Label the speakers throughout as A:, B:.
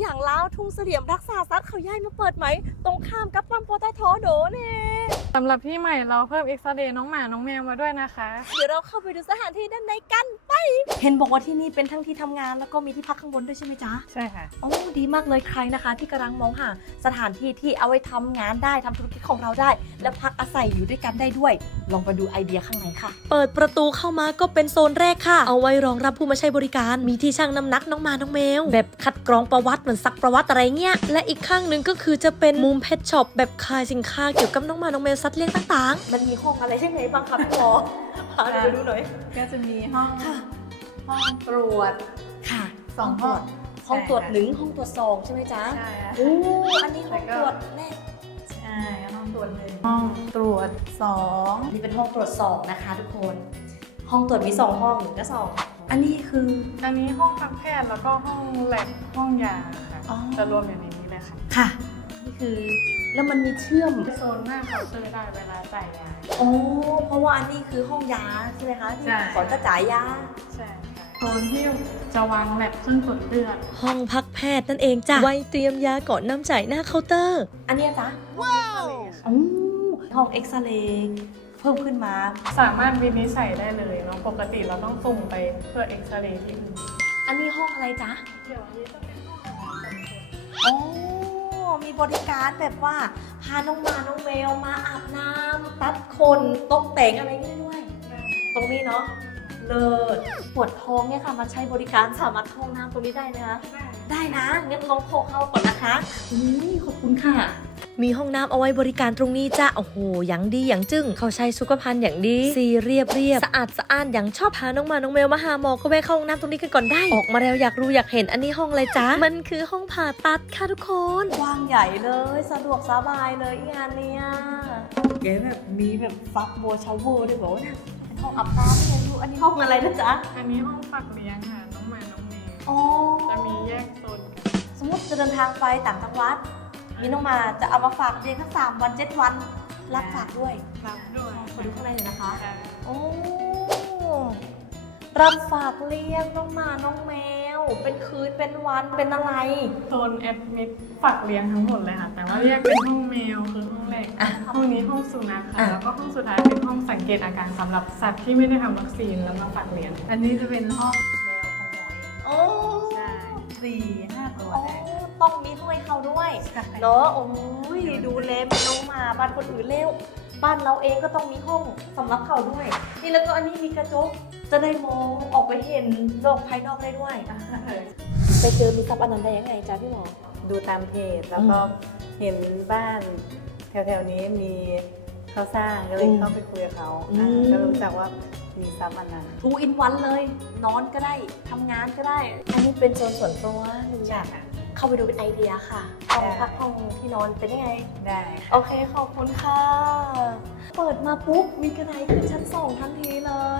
A: อย่างลาวทุ่งเสลี่ยมรักษาซัดเขาย้ายมาเปิดไหม ตรงข้ามกับปั๊มปตทโดเน่
B: สำหรับที่ใหม่เราเพิ่มเอ็กซเรย์น้องหมาน้องแมวมาด้วยนะคะ
A: เดี๋ยวเราเข้าไปดูสถานที่ด้านในกันไป เห็นบอกว่าที่นี่เป็นทั้งที่ทำงานแล้วก็มีที่พักข้างบนด้วยใช่ไหมจ๊ะ
B: ใช่ค่ะ
A: โอ้ดีมากเลยใครนะคะ ที่กำลังมองหาสถานที่ที่เอาไว้ทำงานได้ทำธุรกิจของเราได้ และพักอาศัยอยู่ด้วยกันได้ด้วย ลองไปดูไอเดียข้างในค่ะ เปิดประตูเข้ามาก็เป็นโซนแรกค่ะ เอาไว้รองรับผู้มาใช้บริการ มีที่ชั่งน้ำหนักน้องหมา น้องแมว แบบคัดกรองประวัติเหมือนซักประวัติอะไรเงี้ย และอีกข้างหนึ่งก็คือจะเป็นมุมเพชช็อปแบบขายสินค้าเกี่ยวกับน้องหมา น้องแมวสัตว์เลี้ยงต่างๆมันมีห้องอะไรที่ไหนบ้างคะพี่หมอพาไปดูหน่อย
C: ก็จะมีห้อง
A: ค่ะ
C: ห้องตรวจ
A: ค่ะ
C: สองห้อง
A: ห้องตรวจ
C: ใช่ค่ะ
A: หนึ่งห้องตรวจสองใช่ไหมจ๊ะ
C: ใช่ค่ะ
A: โอ้อันนี้ห้องตรวจแรก
C: ใช่ห้องตรวจหนึ่งห้องตรวจสอง
A: อันนี้เป็นห้องตรวจสอบนะคะทุกคน ห้องตรวจมีสองห้องหนึ่งก็สองอันนี้คือ
B: อันนี้ห้องพักแพทย์แล้วก็ห้องแลบห้องยาค่ะ
A: อ๋อ
B: จะรวมอยู่ในนี้เลยค่ะ
A: ค่ะนี่คือแล้วมันมีเชื่อม
B: โซนหน้าเคาน์เตอร์ได้เวลาจ่ายยา
A: โอ้เพราะว่าอันนี้คือห้องยาใช่ไหมคะที่สอนกระจายยา
B: ใช่ค่ะ โซนที่จะวางแลบเครื่องตรวจเลือด
A: ห้องพักแพทย์นั่นเองจ้ะไว้เตรียมยาก่อนนำจ่ายหน้าเคาน์เตอร์ อันนี้จ๊ะ
B: ว้าว
A: อืมห้องเอ็กซเรย์เพิ่มขึ้นมา
B: สามารถวินิจฉัยได้เลยเนาะปกติเราต้องส่งไปเพื่อเอ็กซเรย์ที่อื่น
A: อันนี้ห้องอะไรจ๊ะ
B: เดี๋ยวอันนี้จะเป็นห้องอาหารคน
A: โอ้มีบริการแบบว่าพาน้องหมาน้องแมวมาอาบน้ำตัดขนตกแต่งอะไรนี่ด้วย ตรงนี้เนาะ เลิศปวดท้องเนี่ยค่ะมาใช้บริการสามารถเข้าห้องน้ำตรงนี้ได้นะคะ ได้นะงั้นลองโทรเข้าก่อนนะคะอุ้ยขอบคุณค่ะ มีห้องน้ำเอาไว้บริการตรงนี้จ้าโอ้โหอย่างดีอย่างจึ้งเขาใช้สุขภัณฑ์อย่างดีสีเรียบเรียบสะอาดสะอ้านอย่างชอบพาน้องหมาน้องแมวมาหาหมอก็แวะเข้าห้องน้ำตรงนี้กันก่อนได้ ออกมาแล้วอยากรู้อยากเห็นอันนี้ห้องอะไรจ้ามันคือห้องผ่าตัดค่ะทุกคนกว้างใหญ่เลย สะดวกสบายเลยอีงานเนี้ย เก๋แบบมีแบบฟักโบชาวเวอร์ด้วยบอกว่าเนี่ยเป็น ห้องอาบน้ำเนี่ยดูอันนี้ห้องอะไรนะจ๊ะ
B: อันนี้ห้องฝากเลี้ยงค่ะน้องหมาน้องแมว
A: อ๋อ
B: จะมีแยกโซน
A: สมมติจะเดินทางไปต่างจังหวัดมีน้องมาจะเอามาฝากเรียนทั้งสามวันเจ็ดวัน รับฝากด้วย
B: ครับด้วย
A: ขอดูข้างในหน่อยนะคะ
B: ค่ะ
A: โอ้รับฝากเลี้ยงน้องหมาน้องแมว เป็นคืน เป็นวัน เป็นอะไร
B: โซนแอดมิดฝากเลี้ยงทั้งหมดเลยค่ะ แต่ว่าแยกเป็นห้องแมวคือห้องแรก
A: อะ
B: ห้องนี้ห้องสุนัข
A: อะ
B: ค่ะ แล้วก็ห้องสุดท้ายเป็นห้องสังเกตอาการสำหรับสัตว์ที่ไม่ได้ทำวัคซีนแล้วมาฝากเลี้ยง
C: อันนี้จะเป็นห้องแมวของหมอเอง
A: โอ้
C: ใช่สี่ห้าตัว
A: โอ้
C: ได้
A: ต้องมีด้วยเขาด้วย
C: ใช่
A: เนาะโอ้ยดูแลแมวน้องหมาบ้านคนอื่นเร็ว บ้านเราเองก็ต้องมีห้องสำหรับเขาด้วย นี่แล้วก็อันนี้มีกระจกจะได้มองออกไปเห็นโลกภายนอกได้ด้วย ไปเจอมีซับอันนั้นได้ยังไงจ๊ะพี่หมอ
C: ดูตามเพจแล้วก็
A: อืม
C: เห็นบ้านแถวๆนี้มีเขาสร้างก็เลย
A: อืม
C: เข้าไปคุยกับเขา
A: อืม
C: อ่าก็รู้จักว่ามีซับอันนั้น
A: ทูอินวันเลย นอนก็ได้ทำงานก็ได้ อันนี้เป็นโซนส่วนตัวหนูอยาก เข้าไปดูเป็นไอเดียค่ะห้องพักห้องที่นอนเป็นยังไง
C: ได้
A: โอเคขอบคุณค่ะ เปิดมาปุ๊บมีกระไดขึ้นชั้นสองทันทีเลย
C: อืม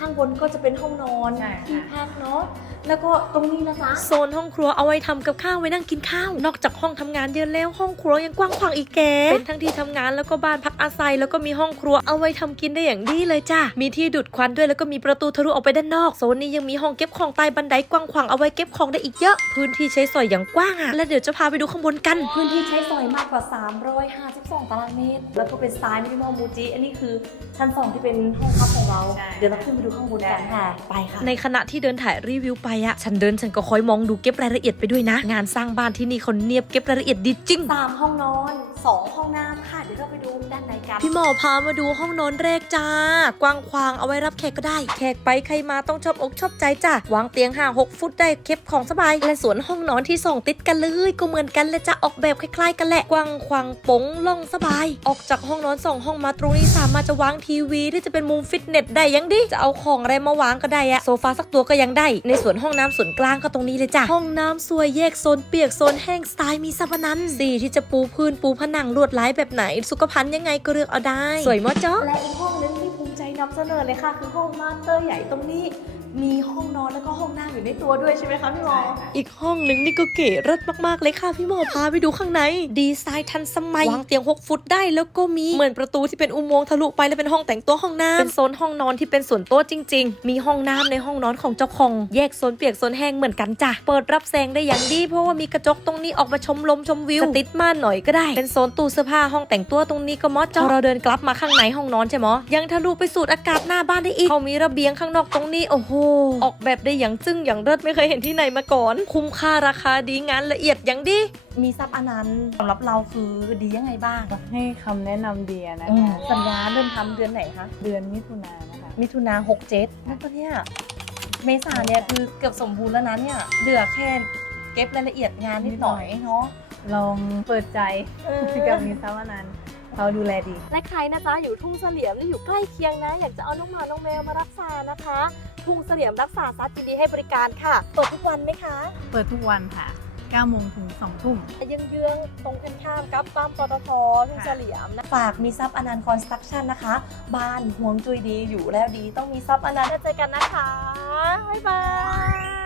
A: ข้างบนก็จะเป็นห้องนอน
C: ใช่ค่ะ
A: ที่พักเนาะแล้วก็ตรงนี้นะจ๊ะโซนห้องครัวเอาไว้ทำกับข้าวไว้นั่งกินข้าว นอกจากห้องทำงานเยอะแล้วห้องครัวยังกว้างขวางอีกแกเป็นทั้งที่ทำงานแล้วก็บ้านพักอาศัย แล้วก็มีห้องครัวเอาไว้ทำกินได้อย่างดีเลยจ้ะมีที่ดูดควันด้วยแล้วก็มีประตูทะลุออกไปด้านนอกโซนนี้ยังมีห้องเก็บของใต้บันไดกว้างขวางเอาไว้เก็บของได้อีกเยอะ พื้นที่ใช้สอยอย่างกว้างอะและเดี๋ยวจะพาไปดูข้างบนกัน พื้นที่ใช้สอยมากกว่า 352 ตารางเมตร แล้วก็เป็นสไตล์มินิมอลมูจิอันนี้คือชั้นสองที่เป็นห้องพักของเรา
C: ใช่
A: เดี๋ยวเราขึ้นไปดูข้างบนกัน
C: ได้
A: ค่ะไปค่ะในขณะที่เดินถ่ายรีวิวไปอะฉันเดินฉันก็คอยมองดูเก็บรายละเอียดไปด้วยนะ งานสร้างบ้านที่นี่เขาเนียบเก็บรายละเอียดดีจริงสามห้องนอนสองห้องน้ำค่ะเด้านในกันพี่หมอพามาดูห้องนอนแรกจ้า กว้างขวางเอาไว้รับแขกก็ได้ แขกไปใครมาต้องชอบอกชอบใจจ้ะวางเตียงห้าหกฟุตได้เก็บของสบาย และส่วนห้องนอนที่สองติดกันเลยก็เหมือนกันและจะออกแบบคล้ายๆ กันแหละกว้างขวางปงล่องสบาย ออกจากห้องนอนสองห้องมาตรงนี้สามารถจะวางทีวีหรือจะเป็นมุมฟิตเนสได้ยังดิจะเอาของอะไรมาวางก็ได้อะโซฟาสักตัวก็ยังได้ ในส่วนห้องน้ำส่วนกลางก็ตรงนี้เลยจ้ะห้องน้ำสวยแยกโซนเปียกโซนแห้งสไตล์มีซับนันสีที่จะปูพื้นปูผนังลวดลายแบบไหนสุขภัณฑ์ยังไงก็เลือกเอาได้ สวยมากจ้ะและอีกห้องนึงที่ภูมิใจนำเสนอเลยค่ะ คือห้องมาสเตอร์ใหญ่ตรงนี้ มีห้องนอนแล้วก็ห้องน้ำอยู่ในตัวด้วยใช่ไหมคะพี่หมอ
C: ใช่ค่ะ
A: อีกห้องหนึ่งนี่ก็เก๋รสมากๆเลยค่ะพี่หมอพาไปดูข้างใน ดีไซน์ทันสมัยวางเตียง 6 ฟุตได้แล้วก็มีเหมือนประตูที่เป็นอุโมงค์ทะลุไปแล้วเป็นห้องแต่งตัวห้องน้ำเป็นโซนห้องนอนที่เป็นส่วนตัวจริง ๆ มีห้องน้ำในห้องนอนของเจ้าของแยกโซนเปียกโซนแห้งเหมือนกันจ้ะเปิดรับแสงได้อย่างดีเพราะว่ามีกระจกตรงนี้ออกมาชมลมชมวิวจะติดม่านหน่อยก็ได้ เป็นโซนตู้เสื้อผ้าห้องแต่งตัวตรงนี้ก็เหมอเจาะพอเราเดินกลับมาข้างในห้องนอนใช่ไหมยังทะลุไปสูดอากาศหน้าบ้านได้อีกเขามีระเบียงข้างนอกตรงนี้โอ้โหออกแบบได้อย่างจึ้งอย่างเลิศไม่เคยเห็นที่ไหนมาก่อน คุ้มค่าราคาดีงานละเอียดอย่างดี มีซับอนันต์สำหรับเราคือดียังไงบ้าง
C: ให้คำแนะนำดีอะนะ
A: อืม
C: คะ
A: สัญญาเริ่มทำเดือนไหนคะ
C: เดือนมิถุนายนนะคะ
A: มิถุนาหกเจ็ดนั่นก็เนี่ยเมษาเนี่ยคือเกือบสมบูรณ์แล้วนะเนี่ยเหลือแค่เก็บรายละเอียดงานนิดหน่อยเนาะ
C: ลองเปิดใจ
A: เออ
C: กับมีซับอนันต์เขาดูแลดี
A: และใครนะจ๊ะอยู่ทุ่งเสลี่ยมหรืออยู่ใกล้เคียงนะ อยากจะเอาน้องหมา น้องแมวมารักษานะคะทุ่งเสลี่ยมรักษาสัตว์ยินดีให้บริการค่ะ เปิดทุกวันไหมคะ
C: เปิดทุกวันค่ะ9โมงถึง2ทุ่ม
A: เยื้องๆตรงกันข้ามกับปั๊มปตททุ่งเสลี่ยมนะฝากมีซับอนันต์คอนสตรักชั่นนะคะ บ้านห่วงจุยดีอยู่แล้วดี ต้องมีซับอนันต์แล้วเจอกันนะคะ บ๊ายบาย